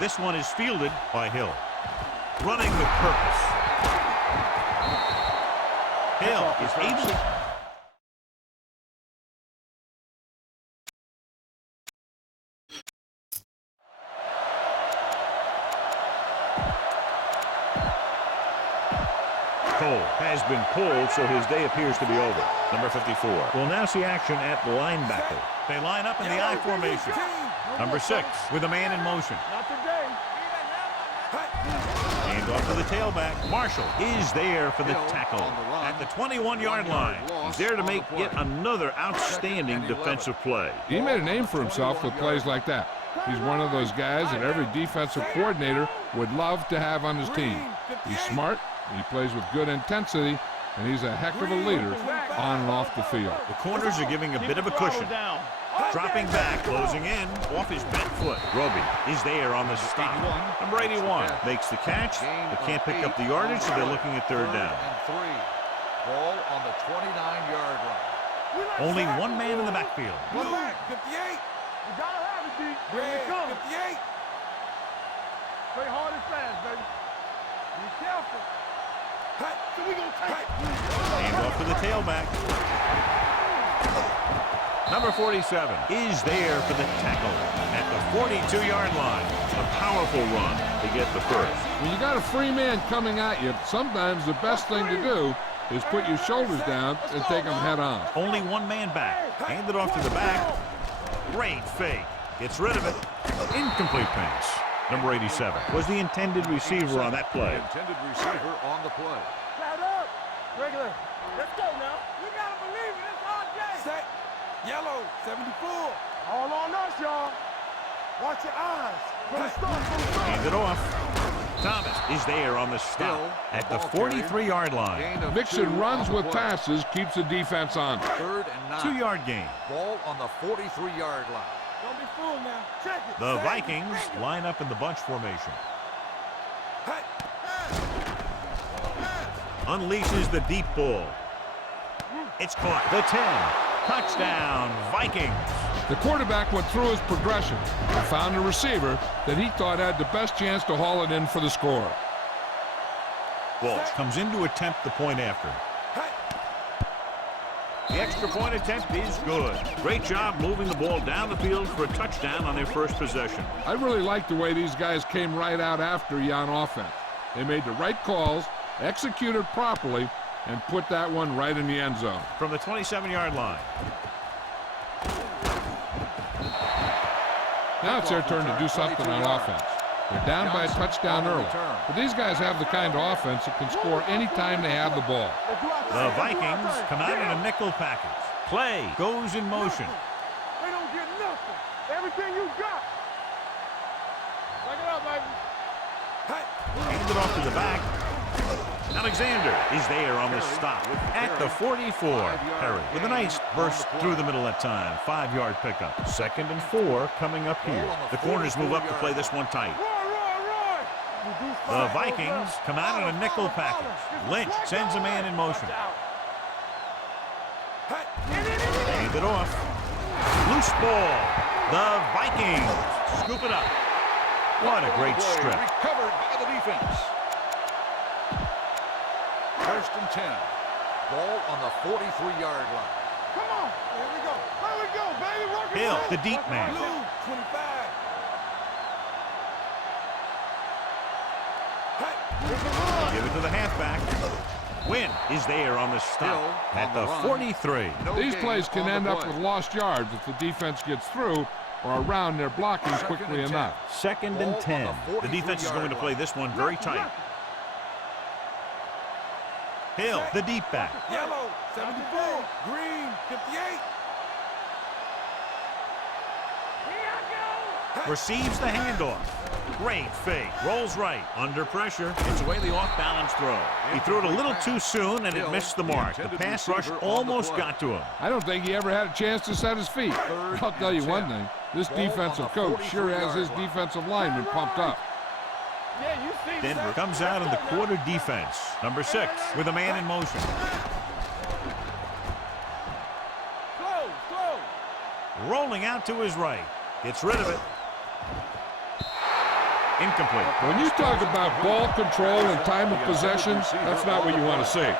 This one is fielded by Hill. Running with purpose. Hill is able to... Cole has been pulled, so his day appears to be over. Number 54. We'll now see action at linebacker. They line up in the I formation. Number 6 with a man in motion. Hand off to the tailback. Marshall is there for the tackle at the 21-yard line. He's there to make yet another outstanding defensive play. He made a name for himself with plays like that. He's one of those guys that every defensive coordinator would love to have on his team. He's smart, he plays with good intensity, and he's a heck of a leader on and off the field. The corners are giving a bit of a cushion. Dropping back, closing in, off his back foot. Roby is there on the stop. Number 81 makes the catch, but can't pick up the yardage, so they're looking at third down. Ball on the 29-yard line. Only one man in the backfield. 58. You gotta have it, D. Here it comes. 58. Play hard and fast, baby. Be careful. So we gonna take it. Hand off to the tailback. Number 47 is there for the tackle at the 42-yard line. A powerful run to get the first. When you got a free man coming at you, sometimes the best thing to do is put your shoulders down and take them head on. Only one man back. Hand it off to the back. Great fake. Gets rid of it. Incomplete pass. Number 87 was the intended receiver on that play. Intended receiver on the play. Flat up. Regular. Let's go now. You gotta believe it. It's our game. Set. Yellow. 74. All on us, y'all. Watch your eyes. Hand it off. Thomas is there on the stop at the 43-yard line. Mixon runs with passes, keeps the defense on. 3rd and 9. 2-yard gain. Ball on the 43-yard line. Don't be fooled now. Check it. The Vikings line up in the bunch formation. Unleashes the deep ball. It's caught. The 10. Touchdown, Vikings. The quarterback went through his progression and found a receiver that he thought had the best chance to haul it in for the score. Walsh comes in to attempt the point after. The extra point attempt is good. Great job moving the ball down the field for a touchdown on their first possession. I really like the way these guys came right out after you on offense. They made the right calls, executed properly, and put that one right in the end zone. From the 27-yard line. Now it's their turn to do something on offense. They're down by a touchdown early. But these guys have the kind of offense that can score anytime they have the ball. The Vikings come out in a nickel package. Play goes in motion. They don't get nothing. Everything you got. Back it up, baby. Hand it off to the back. Alexander is there on the stop at the 44. Perry with a nice burst through the middle that time. 5-yard pickup. 2nd and 4 coming up here. The corners move up to play this one tight. The Vikings come out in a nickel package. Lynch sends a man in motion. Hand it off. Loose ball. The Vikings scoop it up. What a great strip. Recovered by the defense. 1st and 10. Ball on the 43-yard line. Come on. Here we go. Here we go, baby. Work it Hill, out. the deep man. 25. Give it to the halfback. Wynn is there on the stop at the 43. These plays can end up with lost yards if the defense gets through or around their blocking quickly enough. 2nd and 10. The defense is going to play this one very tight. Hill, the deep back. Yellow, 74. Green, 58. Receives the handoff. Great fake. Rolls right. Under pressure. It's away the off-balance throw. He threw it a little too soon, and it missed the mark. The pass rush almost got to him. I don't think he ever had a chance to set his feet. I'll tell you one thing. This defensive coach sure has his defensive lineman pumped up. Denver comes out in the quarter defense. Number 6 with a man in motion. Rolling out to his right. Gets rid of it. Incomplete. When you talk about ball control and time of possession, that's not what you want to see.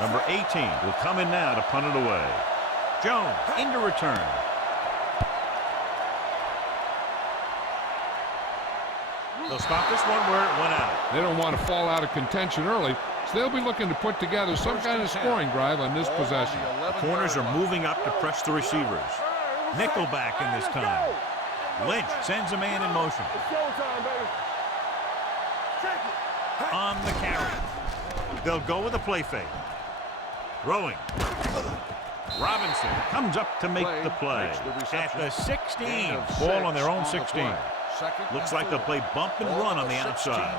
Number 18 will come in now to punt it away. Jones into return. They'll stop this one where it went out. They don't want to fall out of contention early, so they'll be looking to put together some kind of scoring drive on this possession. The corners are moving up to press the receivers. Nickelback in this time. Lynch sends a man in motion. On the carry. They'll go with a play fake. Throwing. Robinson comes up to make the play. At the 16. Ball on their own 16. Looks like they'll play bump and run on the outside.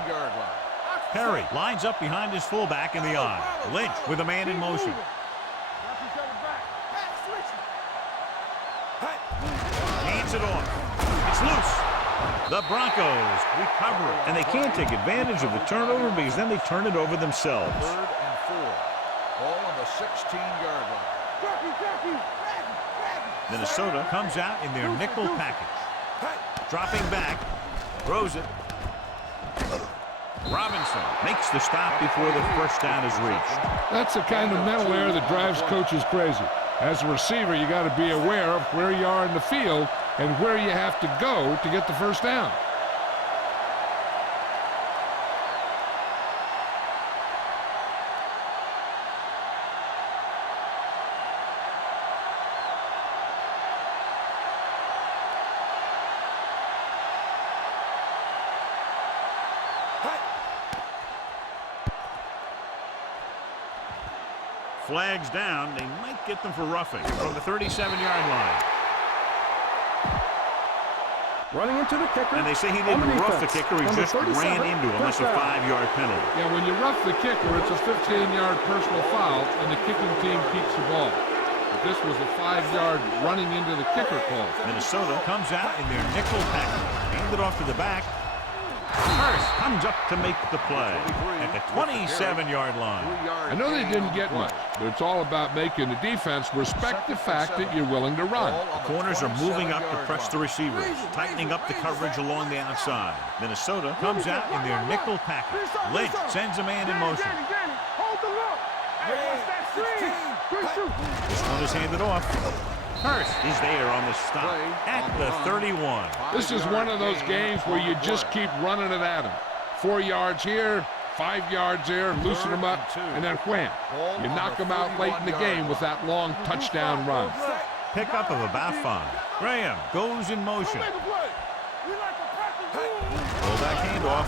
Perry lines up behind his fullback in the eye. Lynch with a man in motion. Hands it off. It's loose. The Broncos recover it, and they can't take advantage of the turnover because then they turn it over themselves. 3rd and 4. Ball on the 16-yard line. Minnesota comes out in their nickel package. Dropping back. Throws it. Robinson makes the stop before the first down is reached. That's the kind of mental error that drives coaches crazy. As a receiver, you got to be aware of where you are in the field and where you have to go to get the first down. Flags down. They might get them for roughing from the 37-yard line. Running into the kicker. And they say he didn't rough the kicker. He just ran into him. That's a 5-yard penalty. Yeah, when you rough the kicker, it's a 15-yard personal foul, and the kicking team keeps the ball. But this was a 5-yard running into the kicker call. Minnesota comes out in their nickel package. Hand it off to the back. Hurst comes up to make the play at the 27-yard line. I know they didn't get much, but it's all about making the defense respect the fact that you're willing to run. The corners are moving up to press the receivers, tightening up the coverage along the outside. Minnesota comes out in their nickel package. Lynch sends a man in motion. This one is handed off. Hurst is there on the stop at the 31. This is one of those games where you just keep running it at them. 4 yards here, 5 yards there, loosen them up, and then wham. You knock them out late in the game with that long touchdown run. Pickup of about 5. Graham goes in motion. Fullback handoff.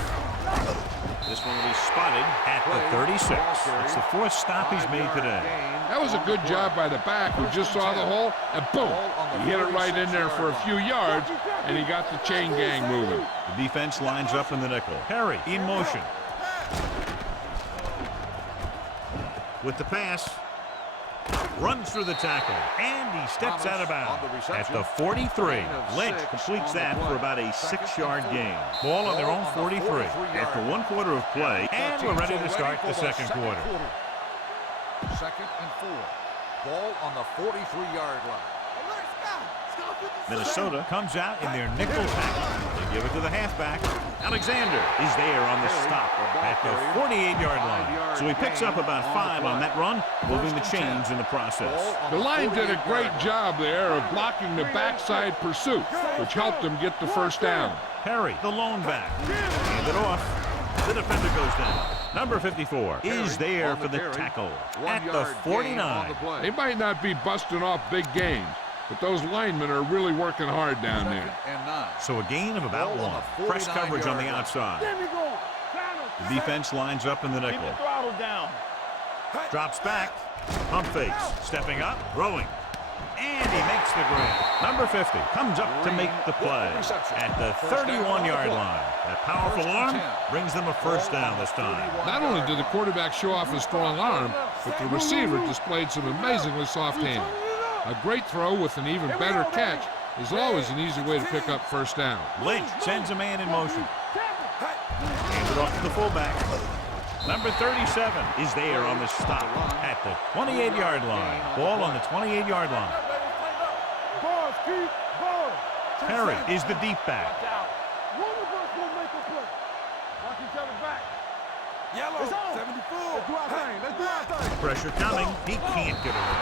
This one will be spotted at the 36. It's the 4th stop he's made today. That was a good job by the back who just saw the hole, and boom, he hit it right in there for a few yards, and he got the chain gang moving. The defense lines up in the nickel. Perry in motion. With the pass. Runs through the tackle, and he steps out of bounds at the 43. Lynch completes that for about a 6-yard gain. Ball on their own 43 after 1 quarter of play, and we're ready to start the second quarter. 2nd and 4. Ball on the 43-yard line. Minnesota comes out in their nickel package. They give it to the halfback. Alexander is there on the stop at the 48-yard line. So he picks up about 5 on that run, moving the chains in the process. The line did a great job there of blocking the backside pursuit, which helped them get the first down. Perry, the lone back. Hand it off. The defender goes down. Number 54 is there for the tackle at the 49. They might not be busting off big games, but those linemen are really working hard down there. So a gain of about 1. Press coverage on the outside. The defense lines up in the nickel. Drops back. Pump fakes. Stepping up. Throwing. And he makes the grab. Number 50 comes up to make the play at the 31-yard line. That powerful arm brings them a first down this time. Not only did the quarterback show off his strong arm, but the receiver displayed some amazingly soft hands. A great throw with an even better catch is always an easy way to pick up first down. Lynch sends a man in motion. Hands it off to the fullback. Number 37 is there on the stop at the 28-yard line. Ball on the 28-yard line. Perry is the deep back. Let's go make a play. Watch each other back. Yellow, 74. Let's do our thing. Let's do our thing. Pressure coming. He can't get away.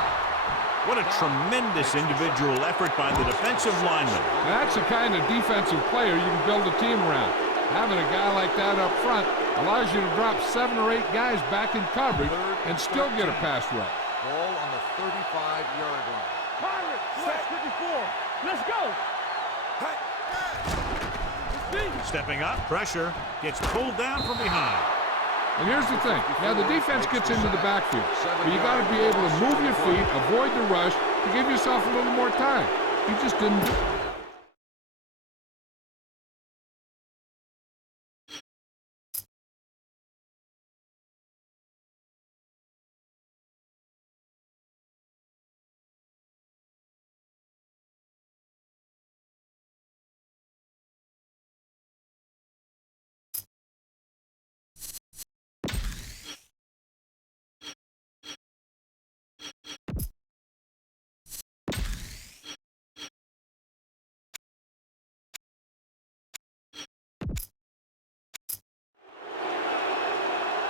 What a tremendous individual effort by the defensive lineman. That's the kind of defensive player you can build a team around. Having a guy like that up front allows you to drop 7 or 8 guys back in coverage and still get a pass rush. Ball on the 35-yard line. Pirate, set 54. Let's go. Stepping up, pressure, gets pulled down from behind. And here's the thing. Now, the defense gets into the backfield, but you got to be able to move your feet, avoid the rush, to give yourself a little more time. He just didn't do it.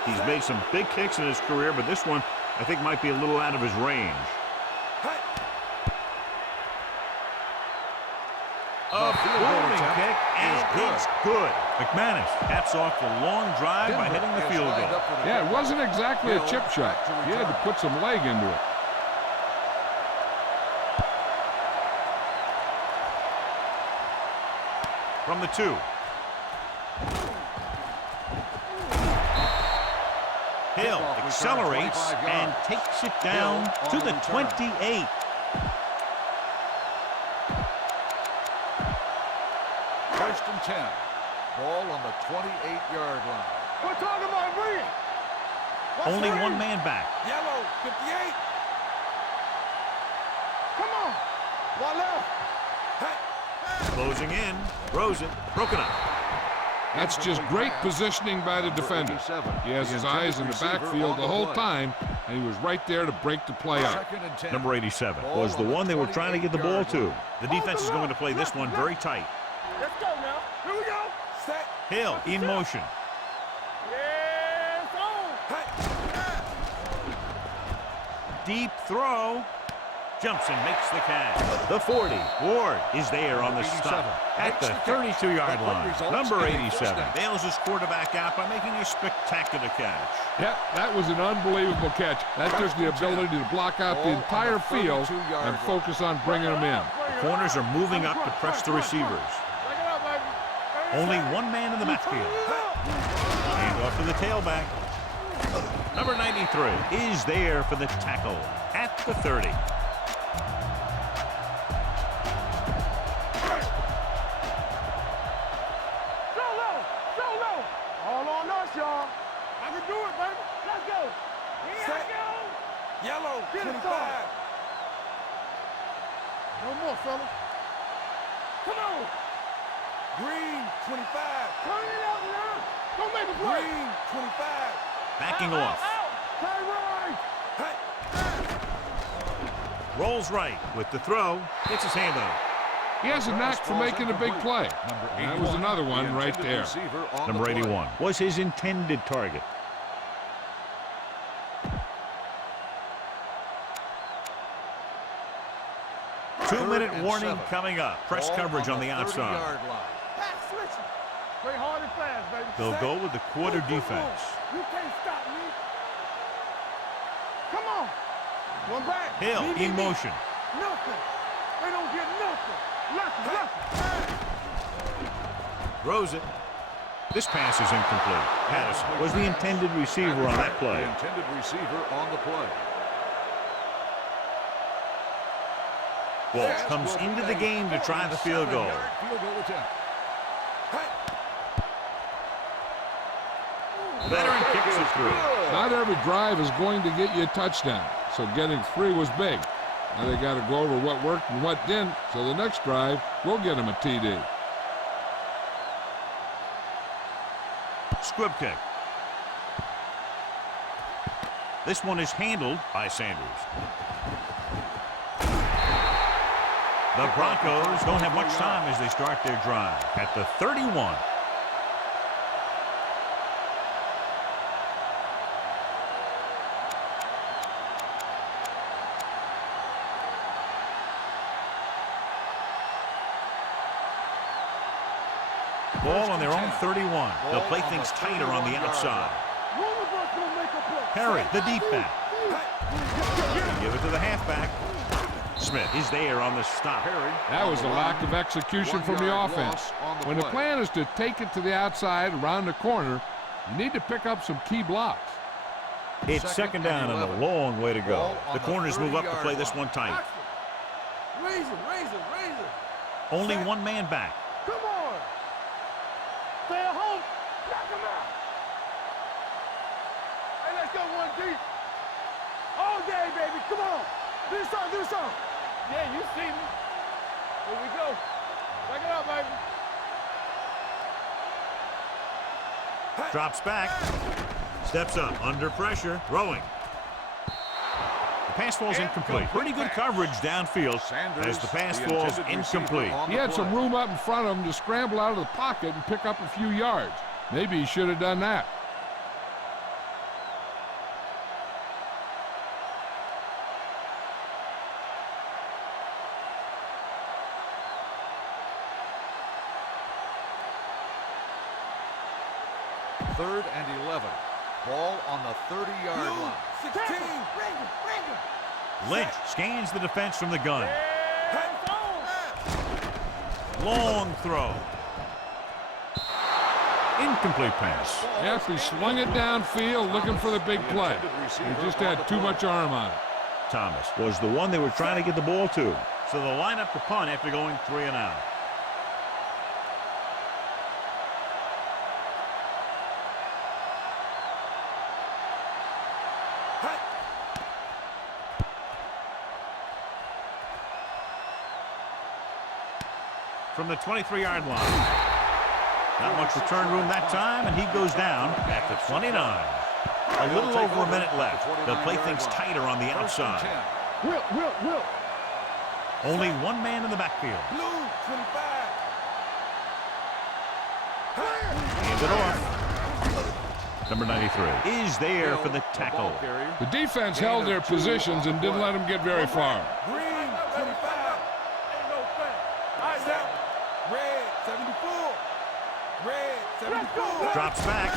He's made some big kicks in his career, but this one, I think, might be a little out of his range. A booming kick, and it's good. McManus caps off the long drive by hitting the field goal. Yeah, it wasn't exactly a chip shot. He had to put some leg into it. From the 2. Hill accelerates and takes it down to the 28. First and 10. Ball on the 28-yard line. We're talking about Reed. Only one man back. Yellow, 58. Come on. One left. Closing in. Throws it. Broken up. That's just great positioning by the defender. He has his eyes in the backfield the whole time, and he was right there to break the play up. Number 87 was the one they were trying to get the ball to. The defense is going to play this one very tight. Let's go now. Here we go. Set. Hill in motion. Yes, on. Deep throw. Jumps and makes the catch. The 40. Ward is there on the stop at the 32-yard line. Number 87 bails his quarterback out by making a spectacular catch. Yep, that was an unbelievable catch. That took the ability to block out the entire field and focus on bringing them in. The corners are moving up to press the receivers. Only one man in the backfield. Hand off to the tailback. Number 93 is there for the tackle at the 30. Yellow, 25. No more, fellas. Come on. Green, 25. Turn it out now. Don't make a play. Green, 25. Backing off. Rolls right with the throw. Gets his hand on it. He has a knack for making a big play. And that was another one right there. Number 81 was his intended target. Two-minute warning coming up. Press coverage on the outside. Play hard and fast, baby. They'll go with the quarter defense. You can't stop me. Come on. One back. Hill in motion. Nothing. They don't get nothing. Nothing. Throws it. This pass is incomplete. Patterson was the intended receiver on that play. The intended receiver on the play. Walsh comes into the game to try the field goal. Field goal attempt. Veteran kicks it through. Not every drive is going to get you a touchdown, so getting 3 was big. Now they got to go over what worked and what didn't, so the next drive will get them a TD. Squib kick. This one is handled by Sanders. The Broncos don't have much time as they start their drive at the 31. 31. They'll play things tighter on the outside. One of us will make a play. Perry, the deep back. Give it to the halfback. Smith is there on the stop. That was a lack of execution from the offense. When the plan is to take it to the outside around the corner, you need to pick up some key blocks. It's second down and a long way to go. The corners move up to play this one tight. Raise it, raise it, raise it. Only one man back. Come on. Stay at home. Knock him out. Hey, let's go one deep. All day, baby. Come on. Do something, do something. Yeah, you see me. Here we go. Back it up, baby. Drops back. Steps up. Under pressure. Throwing. The pass falls incomplete. Pretty good coverage downfield as the pass falls incomplete. He had some room up in front of him to scramble out of the pocket and pick up a few yards. Maybe he should have done that. Third and 11. Ball on the 30-yard line. 16. Lynch scans the defense from the gun. Long throw. Incomplete pass. Yes, he swung it downfield looking for the big play. He just had too much arm on it. Thomas was the one they were trying to get the ball to. So they'll line up to punt after going 3 and out. From the 23-yard line. Not much return room that time, and he goes down at the 29. A little over a minute left. They'll play things tighter on the outside. Will. Only one man in the backfield. Blue, 25. Hands it off. Number 93 is there for the tackle. The defense held their positions and didn't let him get very far. Green, 25. Ain't no thing. All right, now. Red, 74. Red, 74. Drops back.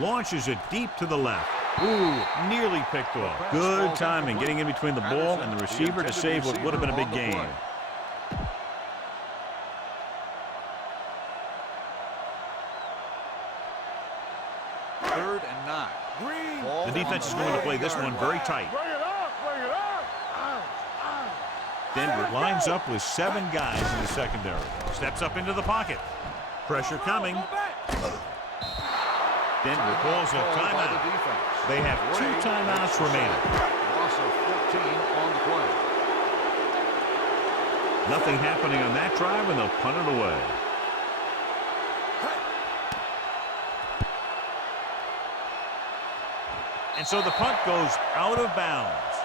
Launches it deep to the left. Ooh, nearly picked off. Good timing getting in between the ball and the receiver to save what would have been a big gain. Third and 9. The defense is going to play this one very tight. Bring it up, bring it up. Denver lines up with 7 guys in the secondary. Steps up into the pocket. Pressure coming. Denver calls a timeout. They have 2 timeouts remaining. Loss of 14 on the play. Nothing happening on that drive, and they'll punt it away. And so the punt goes out of bounds.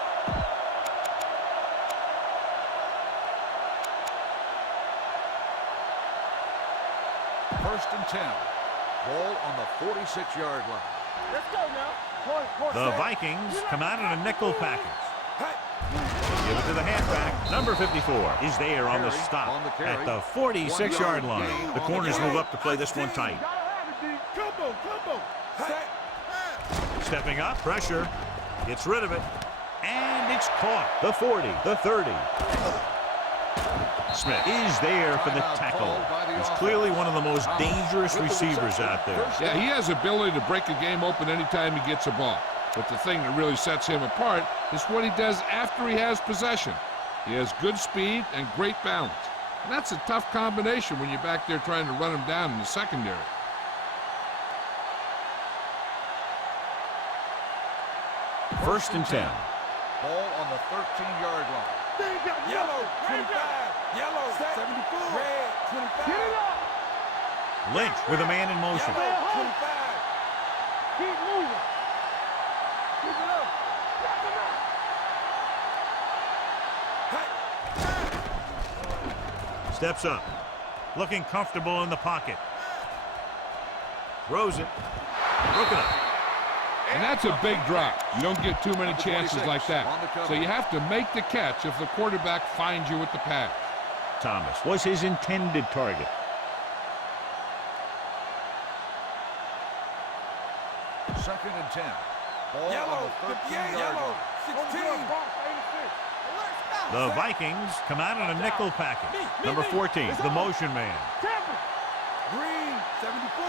First and 10. Ball on the 46-yard line. Let's go now. The Vikings come out in a nickel package. Give it to the halfback. Number 54 is there on the stop at the 46-yard line. The corners move up to play this one tight. Combo. Stepping up, pressure, gets rid of it, and it's caught. The 40, the 30. Smith is there for the tackle. He's clearly one of the most dangerous receivers out there. Yeah, he has the ability to break a game open anytime he gets a ball. But the thing that really sets him apart is what he does after he has possession. He has good speed and great balance. And that's a tough combination when you're back there trying to run him down in the secondary. First and 10. Ball on the 13-yard line. Yellow, 25. Yellow, 74. Red, 25. Get it up. Lynch with a man in motion. Yellow, 25. Keep moving. Keep it up. Steps up. Looking comfortable in the pocket. Throws it. Broken up. And that's a big drop. You don't get too many chances like that. So you have to make the catch if the quarterback finds you with the pass. Thomas was his intended target. Second and 10. Ball on the 13-yard line. 16. The Vikings come out in a nickel package. Number 14, the motion man. Green, 74.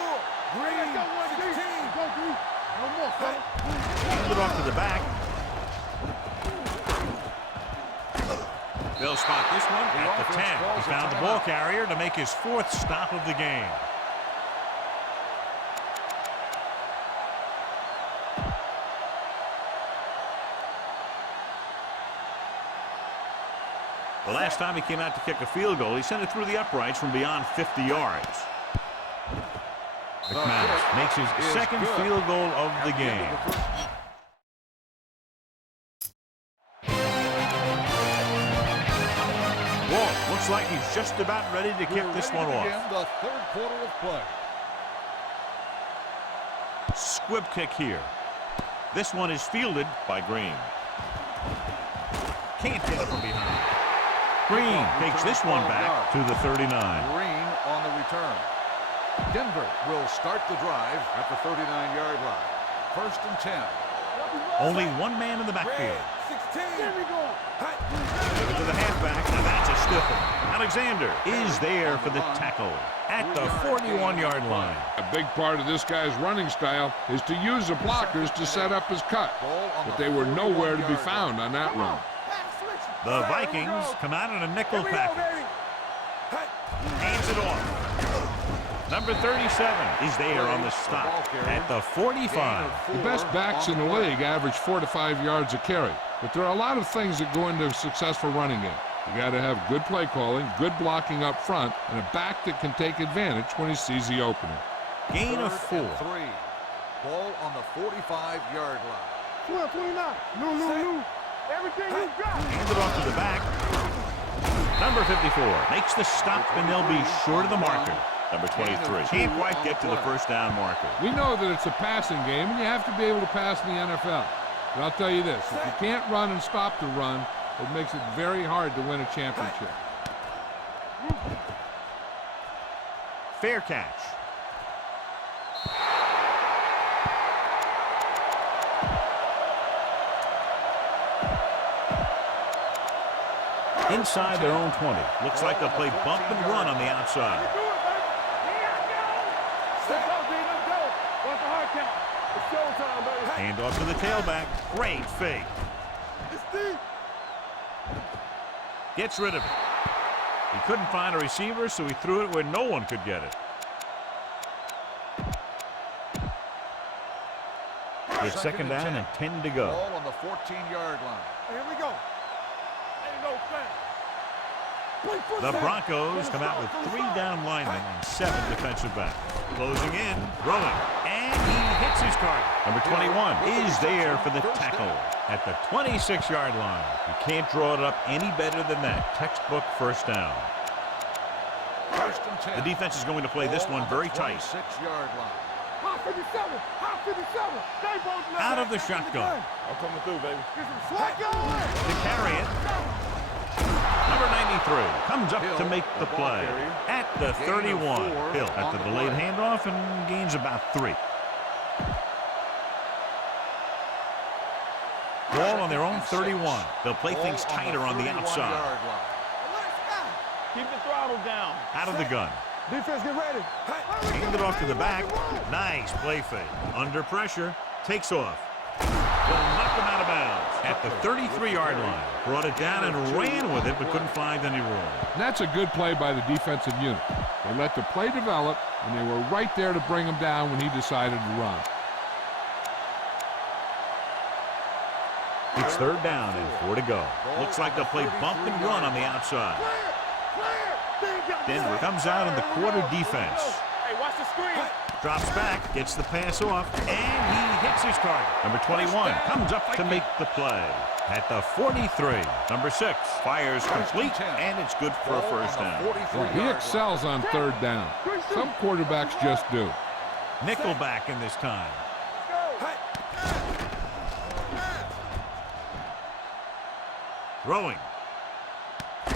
Green, 16. Go, Green. No more, son. Hand it off to the back. They'll spot this one at the 10. He found the ball carrier to make his 4th stop of the game. The last time he came out to kick a field goal, he sent it through the uprights from beyond 50 yards. McManus makes his 2nd field goal of the game. Walt looks like he's just about ready to kick this one off. The third quarter of play. Squib kick here. This one is fielded by Green. Can't get it from behind. Green takes this one back to the 39. Green on the return. Denver will start the drive at the 39-yard line. First and 10. Only one man in the backfield. 16. There we go. Give it to the halfback. Now that's a stiff one. Alexander is there for the tackle at the 41-yard line. A big part of this guy's running style is to use the blockers to set up his cut, but they were nowhere to be found on that run. The Vikings come out in a nickel package. Hands it off. Number 37 is there on the stop at the 45. The best backs in the league average 4 to 5 yards a carry, but there are a lot of things that go into a successful running game. You got to have good play calling, good blocking up front, and a back that can take advantage when he sees the opening. Gain of 4. Ball on the 45-yard line. 29. No. Everything you got. Hand it off to the back. Number 54 makes the stop, and they'll be short of the marker. Number 23 can't quite get to the first down marker. We know that it's a passing game, and you have to be able to pass in the NFL. But I'll tell you this, if you can't run and stop the run, it makes it very hard to win a championship. Fair catch. Inside their own 20. Looks like they'll play bump and run on the outside. Hand off to the tailback. Great fake. Gets rid of it. He couldn't find a receiver, so he threw it where no one could get it. It's second down and 10 to go. Ball on the 14-yard line. Here we go. The Broncos come out with 3 down linemen and 7 defensive backs. Closing in, throwing, and he hits his target. Number 21 is there for the tackle at the 26-yard line. You can't draw it up any better than that. Textbook first down. First and 10. The defense is going to play this one very tight. 6-yard line. Hot 57. Out of the shotgun. I'm coming through, baby. Get some swag going. To carry it. Number 93 comes up to make the play at the 31. Hill at the delayed handoff and gains about 3. Ball on their own 31. They'll play things tighter on the outside. Keep the throttle down. Out of the gun. Defense, get ready. Hand it off to the back. Nice play fake. Under pressure. Takes off. Will knock them out of bounds at the 33-yard line. Brought it down and ran with it, but couldn't find any room. And that's a good play by the defensive unit. They let the play develop, and they were right there to bring him down when he decided to run. It's third down and 4 to go. Looks like they'll play bump and run on the outside. Denver comes out in the quarter defense. Hey, watch the screen. Drops back, gets the pass off, and he hits his target. Number 21 comes up to make the play at the 43. Number 6 fires complete, and it's good for a first down. Well, he excels on third down. Some quarterbacks just do. Nickelback in this time. Throwing.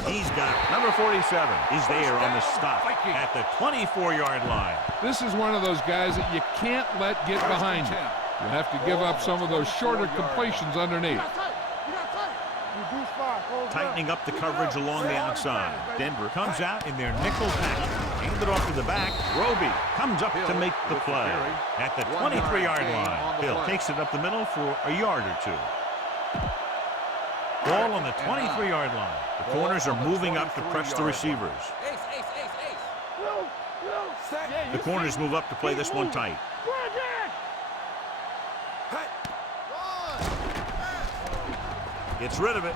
He's got it. Number 47 is there on the stop at the 24-yard line. This is one of those guys that you can't let get behind you. You have to give up some of those shorter completions underneath. Tightening up the coverage along the outside. Denver comes out in their nickel package. Hand it off to the back. Roby comes up to make the play. At the 23-yard line, Hill takes it up the middle for a yard or two. Ball on the 23-yard line. The corners are moving up to press the receivers. The corners move up to play this one tight. Gets rid of it.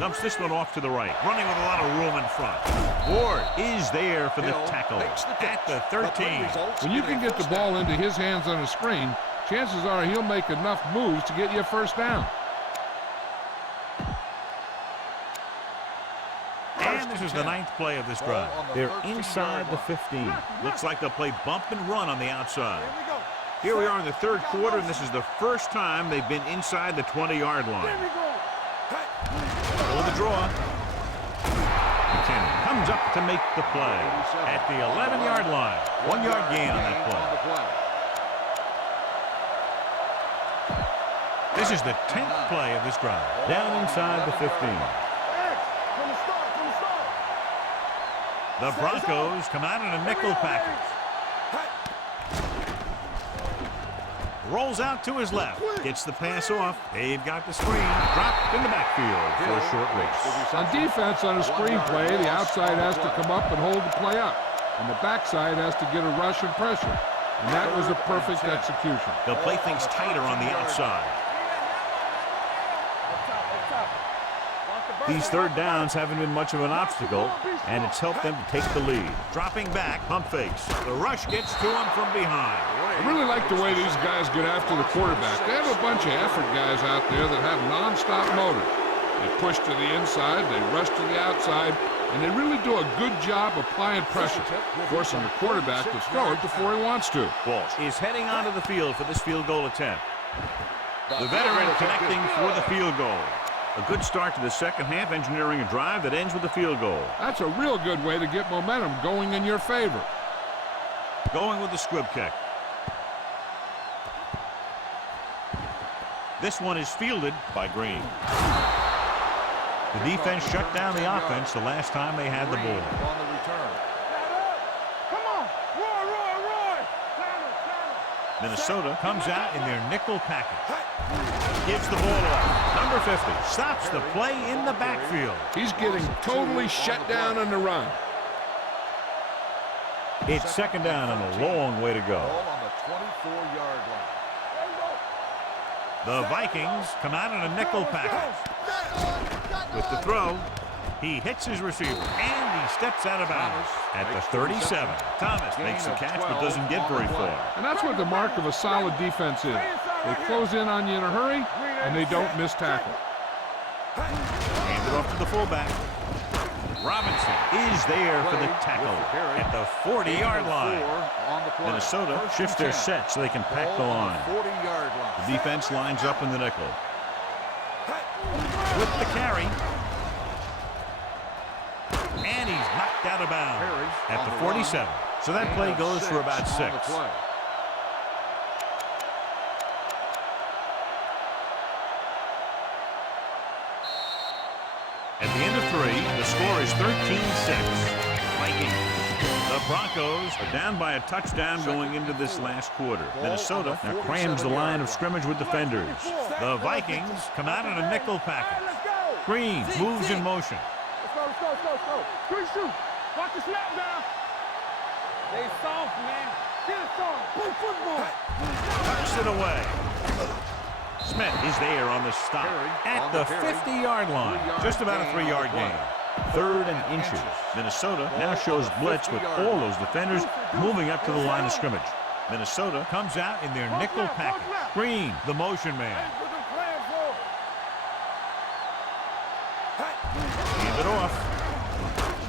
Dumps this one off to the right. Running with a lot of room in front. Ward is there for the tackle at the 13. When you can get the ball into his hands on a screen, chances are he'll make enough moves to get you a first down. And this is the 9th play of this drive. They're inside the 15. Looks like they'll play bump and run on the outside. Here we are in the third quarter, and this is the first time they've been inside the 20-yard line. Over the draw. McKinnon comes up to make the play at the 11-yard line. 1-yard gain on that play. This is the 10th play of this drive. Down inside the 15. The Broncos come out in a nickel package. Rolls out to his left. Gets the pass off. They've got the screen. Dropped in the backfield for a short race. On defense, on a screen play, the outside has to come up and hold the play up. And the backside has to get a rush and pressure. And that was a perfect execution. They'll play things tighter on the outside. These third downs haven't been much of an obstacle, and it's helped them to take the lead. Dropping back, pump fakes. The rush gets to him from behind. I really like the way these guys get after the quarterback. They have a bunch of effort guys out there that have non-stop motor. They push to the inside, they rush to the outside, and they really do a good job applying pressure, forcing the quarterback to throw it before he wants to. Walsh is heading onto the field for this field goal attempt. The veteran connecting for the field goal. A good start to the second half, engineering a drive that ends with a field goal. That's a real good way to get momentum going in your favor. Going with the squib kick. This one is fielded by Green. The defense shut down the offense the last time they had the ball. Minnesota comes out in their nickel package. Gives the ball off. Number 50 stops the play in the backfield. He's getting totally shut down on the run. It's second down and a long way to go. On the 24-yard line. The Vikings come out in a nickel package. With the throw, he hits his receiver, and he steps out of bounds at the 37. Thomas makes the catch but doesn't get very far. And that's what the mark of a solid defense is. They close in on you in a hurry, and they don't miss tackle. Hand it off to the fullback. Robinson is there for the tackle at the 40-yard line. Minnesota shifts their set so they can pack the line. The defense lines up in the nickel. With the carry. And he's knocked out of bounds at the 47. So that play goes for about 6. At the end of 3, the score is 13-6. Vikings. The Broncos are down by a touchdown going into this last quarter. Minnesota now crams the line of scrimmage with defenders. The Vikings come out in a nickel package. Green moves in motion. Let's go. Green shoot. Watch the snap down. They soft, man. Get it soft. Play football. Tucks it away. Smith is there on the stop at the 50-yard line. Just about a 3-yard gain. 3rd and inches. Minnesota now shows blitz with all those defenders moving up to the line of scrimmage. Minnesota comes out in their nickel package. Green, the motion man. Hand it off.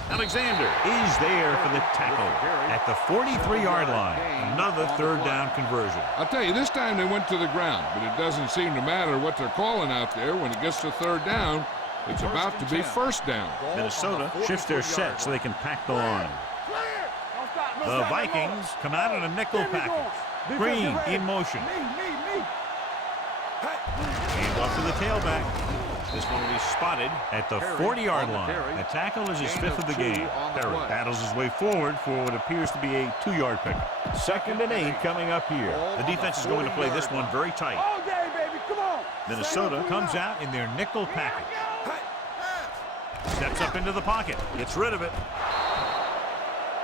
Alexander is there for the tackle at the 43-yard line. Another 3rd down conversion. I'll tell you, this time they went to the ground, but it doesn't seem to matter what they're calling out there. When it gets to 3rd down, it's about to be 1st down. Minnesota shifts their set so they can pack the line. The Vikings come out in a nickel package. Green in motion. Hand off to the tailback. This one will be spotted at the 40-yard line. The tackle is his fifth of the game. Perry battles his way forward for what appears to be a 2-yard pickup. 2nd and 8 coming up here. The defense is going to play this one very tight. All day, baby. Come on. Minnesota comes out in their nickel package. Steps up into the pocket. Gets rid of it.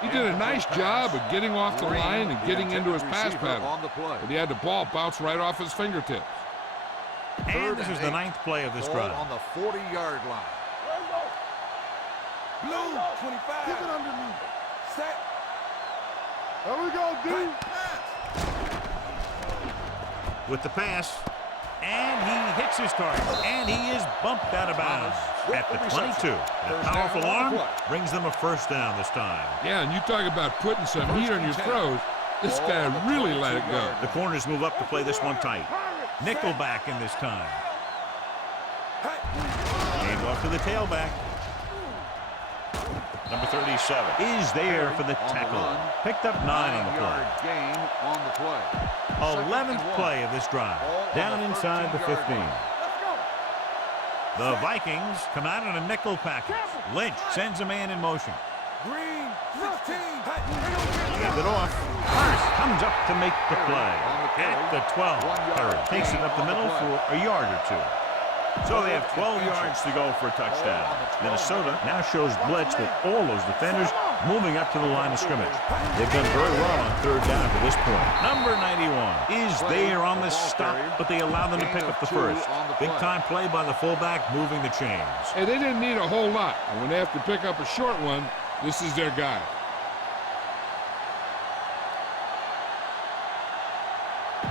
He did a nice job of getting off the line and getting into his pass pattern. But he had the ball bounce right off his fingertips. And this is the 9th play of this drive. On the 40-yard line. Blue, 25. Keep it underneath. Set. There we go, dude. With the pass. And he hits his target. And he is bumped out of bounds at the 22. That powerful arm brings them a first down this time. Yeah, and you talk about putting some heat on your throws. This guy really let it go. The corners move up to play this one tight. Nickelback in this time. Hand off to the tailback. Number 37 is there for the tackle. Picked up 9 on the play. Gain on the play. 11th play of this drive. Down inside the 15. The Vikings come out in a nickel package. Lynch sends a man in motion. Green, 15. Hands it off. Hurst comes up to make the play. At the 12. Perry takes it up the middle for a yard or 2. So they have 12 yards to go for a touchdown. Minnesota now shows blitz with all those defenders moving up to the line of scrimmage. They've done very well on 3rd down to this point. Number 91 is there on the stop, but they allow them to pick up the first. Big-time play by the fullback, moving the chains. And they didn't need a whole lot. And when they have to pick up a short one, this is their guy.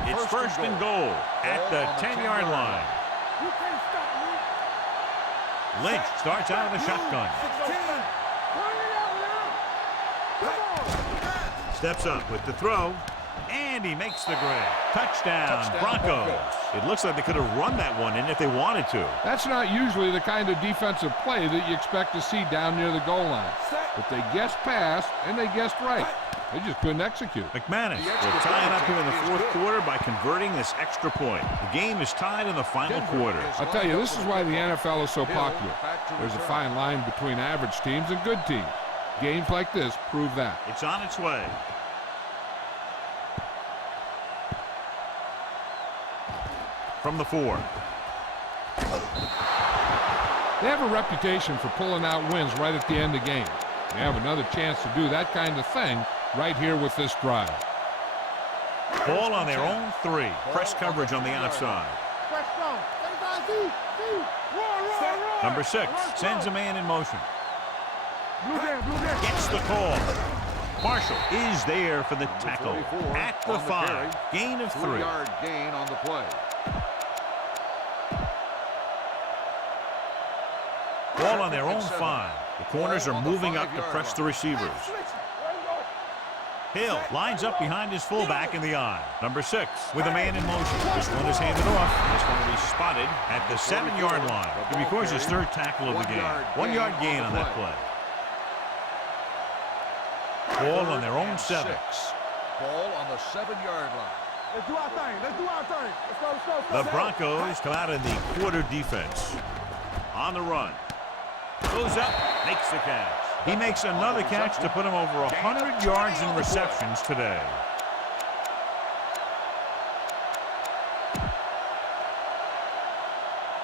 It's first and goal at the 10-yard line. You can't stop me. Lynch starts out of the shotgun. 16. Steps up with the throw, and he makes the grab. Touchdown, Broncos. It looks like they could have run that one in if they wanted to. That's not usually the kind of defensive play that you expect to see down near the goal line. But they guessed pass, and they guessed right. They just couldn't execute. McManus will tie it up here in the 4th quarter by converting this extra point. The game is tied in the final quarter. I'll tell you, this is why the NFL is so popular. There's a fine line between average teams and good teams. Games like this prove that. It's on its way. From the 4. They have a reputation for pulling out wins right at the end of games. They have another chance to do that kind of thing right here with this drive. Ball on their own 3. Press coverage on the outside. Number 6 sends a man in motion. Gets the call. Marshall is there for the tackle. At the 5. Gain of 3. 3-yard gain on the play. Ball on their own 5. The corners are moving up to press the receivers. Hill lines up behind his fullback in the eye. Number 6 with a man in motion. This one is handed off. This one will be spotted at the 7-yard line. He records his 3rd tackle of the game. 1-yard gain on that play. Ball on their own 7. Ball on the 7-yard line. Let's do our thing. Let's do our thing. Let's go, let's go, let's go. The Broncos come out in the quarter defense. On the run. Goes up, makes the catch. He makes another catch to put him over 100 yards in receptions today.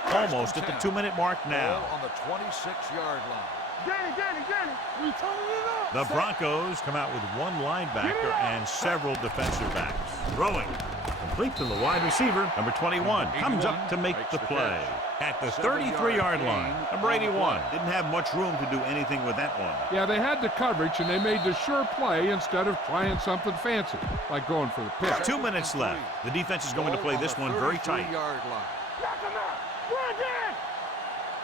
Almost at the 2-minute mark now. Ball on the 26-yard line. Danny, we turning it up. The Broncos come out with 1 linebacker and several defensive backs. Throwing. Complete to the wide receiver. Number 21 comes up to make the play. At the 33-yard line. Number 81 didn't have much room to do anything with that one. Yeah, they had the coverage, and they made the sure play instead of trying something fancy, like going for the pick. 2 minutes left. The defense is going to play this one very tight.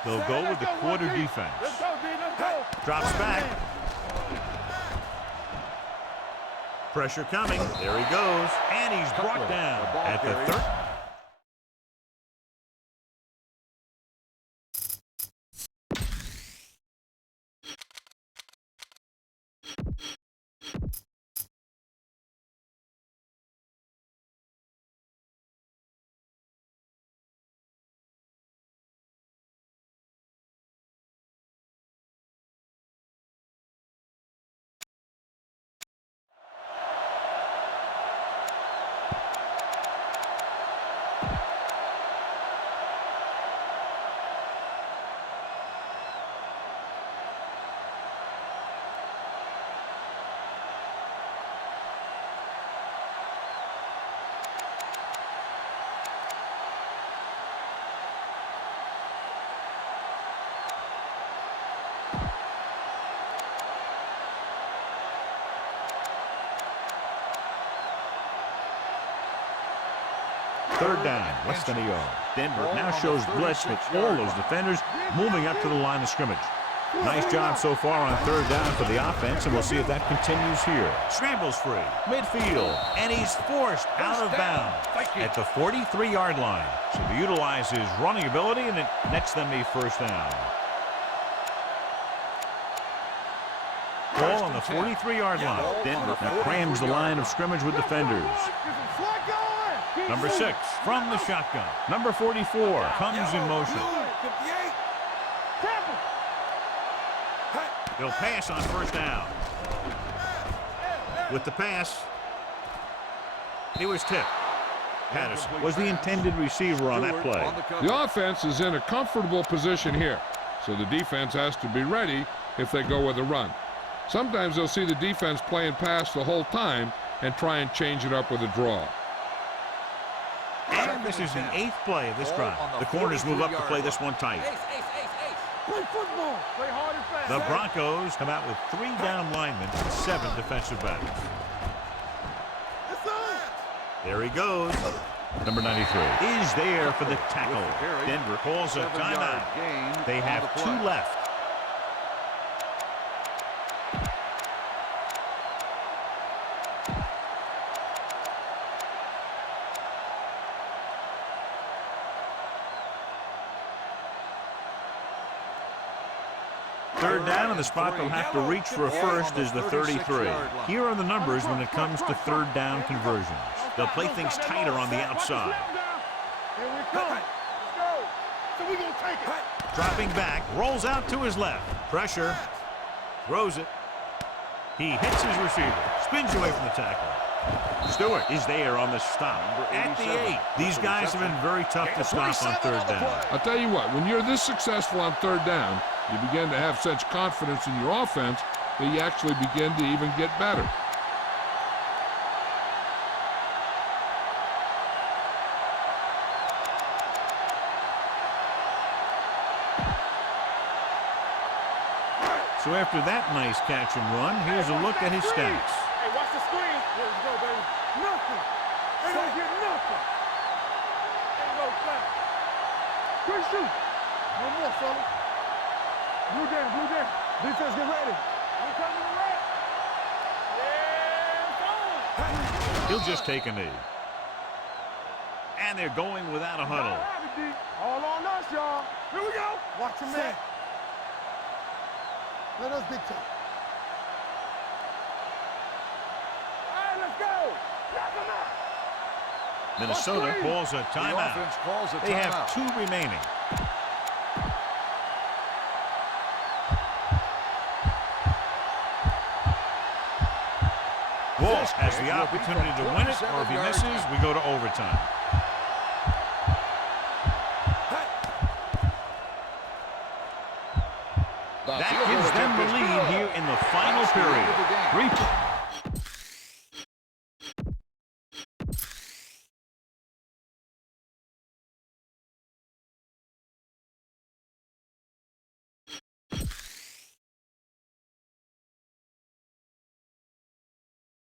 They'll go with the quarter defense. Let's go, D. Let's go. Drops back. Pressure coming. There he goes. And he's brought down at the 30. Third down, less than a yard. Denver now shows blitz with all those defenders moving up to the line of scrimmage. Nice job so far on third down for the offense, and we'll see if that continues here. Scrambles free, midfield, and he's forced out of bounds at the 43-yard line. So they utilize his running ability, and it nets them a first down. Ball on the 43-yard line. Denver now crams the line of scrimmage with defenders. Number 6 from the shotgun. Number 44 comes in motion. He'll pass on first down. With the pass, he was tipped. Patterson was the intended receiver on that play. The offense is in a comfortable position here, so the defense has to be ready if they go with a run. Sometimes they'll see the defense playing pass the whole time and try and change it up with a draw. And this is the 8th play of this drive. The corners move up to play this one tight. Play football. Play hard and fast. The Broncos come out with 3 down linemen and 7 defensive backs. There he goes. Number 93 is there for the tackle. Denver calls a timeout. They have 2 left. Third down, and the spot they'll have to reach for a first is the 33. Here are the numbers when it comes to third down conversions. They'll play things tighter on the outside. Here we come. Let's go. So we're going to take it. Dropping back, rolls out to his left. Pressure. Throws it. He hits his receiver. Spins away from the tackle. Stewart is there on the stop at the 8. These guys have been very tough to stop on third down. I'll tell you what, when you're this successful on third down, you begin to have such confidence in your offense that you actually begin to even get better. So after that nice catch and run, here's a look at his stats. Hey, watch the screen. Here we go, baby. Nothing. They don't get nothing. Ain't no foul. Quick shoot. No more, fella. Blue down, blue down. Defense, get ready. We're coming to red. Yeah, it's on. He'll just take a knee. And they're going without a huddle. All on us, y'all. Here we go. Watch him, man. Let us dictate. All right, let's go. Knock him out. Minnesota calls a timeout. They have 2 remaining. Walsh has the opportunity to win it, or if he misses, we go to overtime. That gives them the lead here in the final period. 3 points.